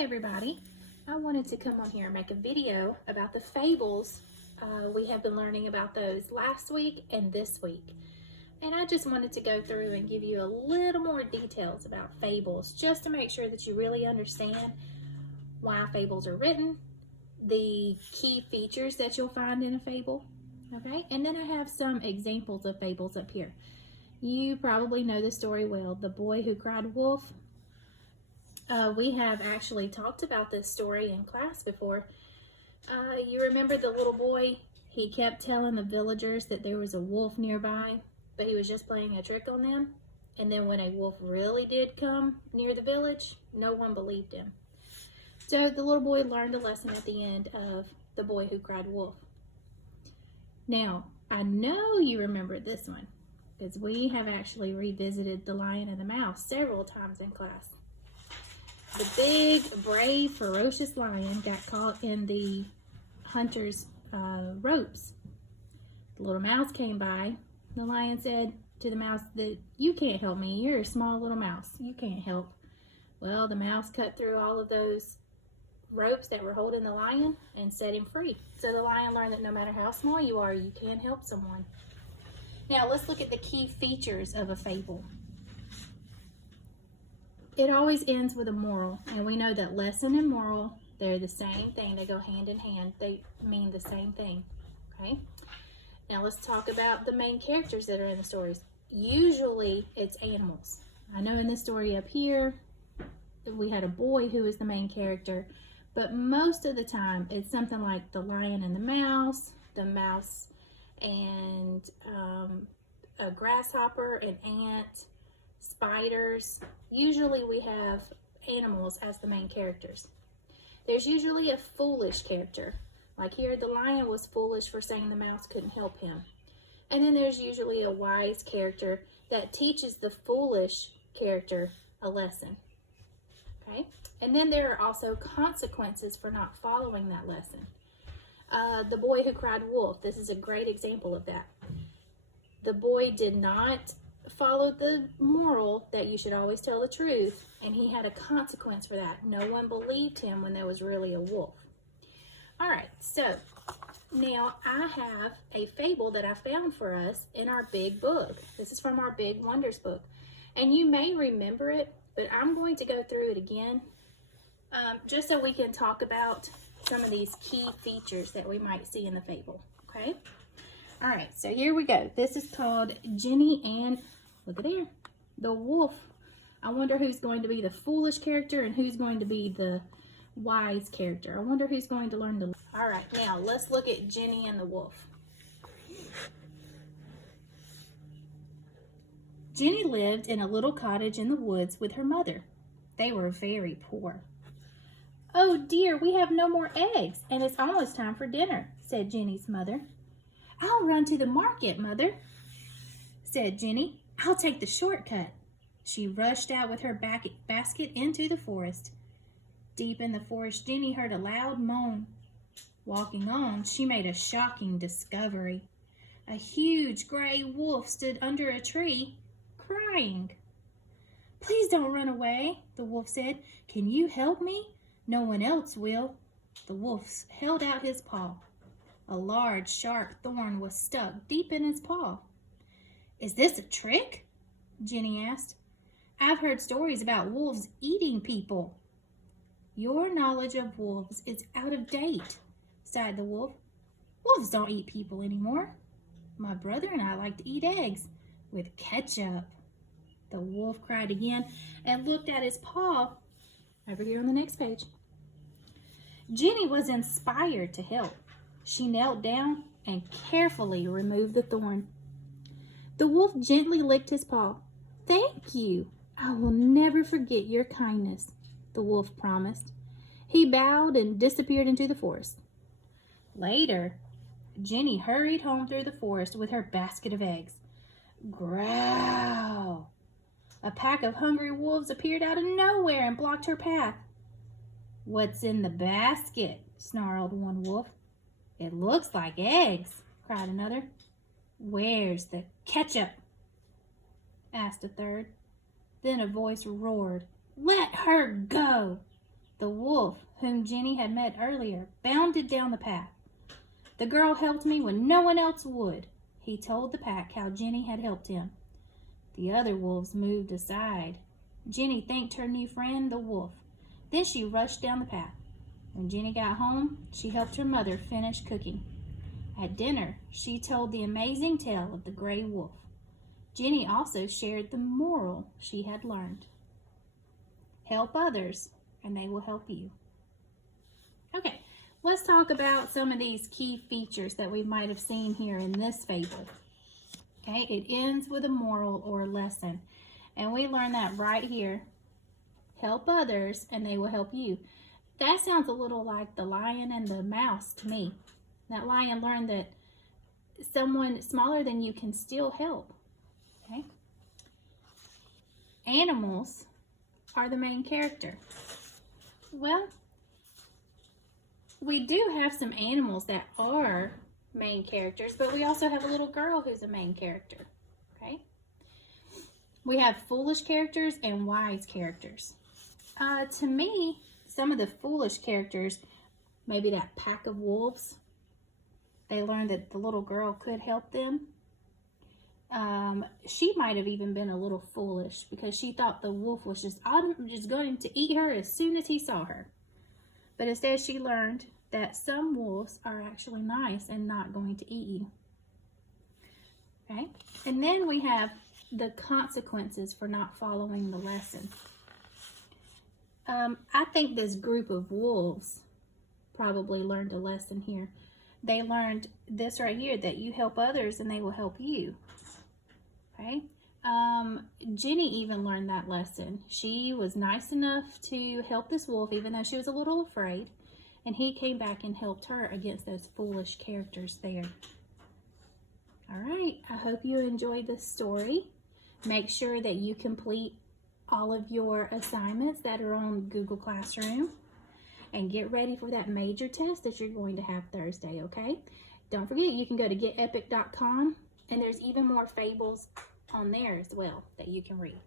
Everybody, I wanted to come on here and make a video about the fables. We have been learning about those last week and this week. And I just wanted to go through and give you a little more details about fables, just to make sure that you really understand why fables are written, the key features that you'll find in a fable, okay? And then I have some examples of fables up here. You probably know the story well, The Boy Who Cried Wolf. We have actually talked about this story in class before. You remember the little boy? He kept telling the villagers that there was a wolf nearby, but he was just playing a trick on them. And then when a wolf really did come near the village, no one believed him. So the little boy learned a lesson at the end of The Boy Who Cried Wolf. Now, I know you remember this one, because we have actually revisited The Lion and the Mouse several times in class. The big, brave, ferocious lion got caught in the hunter's ropes. The little mouse came by. The lion said to the mouse that, "You can't help me. You're a small little mouse. You can't help." Well, the mouse cut through all of those ropes that were holding the lion and set him free. So the lion learned that no matter how small you are, you can help someone. Now let's look at the key features of a fable. It always ends with a moral, and we know that lesson and moral, they're the same thing. They go hand in hand. They mean the same thing, okay? Now let's talk about the main characters that are in the stories. Usually it's animals. I know in this story up here, we had a boy who was the main character, but most of the time it's something like the lion and the mouse and a grasshopper, an ant, spiders. Usually we have animals as the main characters. There's usually a foolish character. Like here, the lion was foolish for saying the mouse couldn't help him. And then there's usually a wise character that teaches the foolish character a lesson. Okay? And then there are also consequences for not following that lesson. The Boy Who Cried Wolf. This is a great example of that. The boy did not follow the moral that you should always tell the truth, and he had a consequence for that. No one believed him when there was really a wolf. All right, so now I have a fable that I found for us in our big book. This is from our Big Wonders book, and you may remember it, but I'm going to go through it again just so we can talk about some of these key features that we might see in the fable, okay? All right, so here we go. This is called Jennie and, look at there, the wolf. I wonder who's going to be the foolish character and who's going to be the wise character. I wonder who's going to learn the... All right, now let's look at Jennie and the wolf. Jennie lived in a little cottage in the woods with her mother. They were very poor. "Oh dear, we have no more eggs, and it's almost time for dinner," said Jennie's mother. "I'll run to the market, Mother," said Jennie. "I'll take the shortcut." She rushed out with her basket into the forest. Deep in the forest, Jennie heard a loud moan. Walking on, she made a shocking discovery. A huge gray wolf stood under a tree, crying. "Please don't run away," the wolf said. "Can you help me? No one else will." The wolf held out his paw. A large, sharp thorn was stuck deep in his paw. "Is this a trick?" Jennie asked. "I've heard stories about wolves eating people." "Your knowledge of wolves is out of date," sighed the wolf. "Wolves don't eat people anymore. My brother and I like to eat eggs with ketchup." The wolf cried again and looked at his paw over here on the next page. Jennie was inspired to help. She knelt down and carefully removed the thorn. The wolf gently licked his paw. "Thank you. I will never forget your kindness," the wolf promised. He bowed and disappeared into the forest. Later, Jennie hurried home through the forest with her basket of eggs. Growl! A pack of hungry wolves appeared out of nowhere and blocked her path. "What's in the basket?" snarled one wolf. "It looks like eggs," cried another. "Where's the ketchup?" asked a third. Then a voice roared, "Let her go!" The wolf, whom Jennie had met earlier, bounded down the path. The girl helped me when no one else would. He told the pack how Jennie had helped him. The other wolves moved aside. Jennie thanked her new friend, the wolf. Then she rushed down the path. When Jennie got home, she helped her mother finish cooking. At dinner, she told the amazing tale of the gray wolf. Jennie also shared the moral she had learned. Help others, and they will help you. Okay, let's talk about some of these key features that we might have seen here in this fable. Okay, it ends with a moral or lesson. And we learn that right here. Help others, and they will help you. That sounds a little like the lion and the mouse to me. That lion learned that someone smaller than you can still help. Okay? Animals are the main character. Well, we do have some animals that are main characters, but we also have a little girl who's a main character. Okay? We have foolish characters and wise characters. To me, some of the foolish characters, maybe that pack of wolves, they learned that the little girl could help them. She might have even been a little foolish because she thought the wolf was just going to eat her as soon as he saw her. But instead she learned that some wolves are actually nice and not going to eat you. Okay? And then we have the consequences for not following the lesson. I think this group of wolves probably learned a lesson here. They learned this right here, that you help others and they will help you. Okay? Jennie even learned that lesson. She was nice enough to help this wolf even though she was a little afraid. And he came back and helped her against those foolish characters there. All right, I hope you enjoyed this story. Make sure that you complete all of your assignments that are on Google Classroom. And get ready for that major test that you're going to have Thursday, okay? Don't forget, you can go to getepic.com, and there's even more fables on there as well that you can read.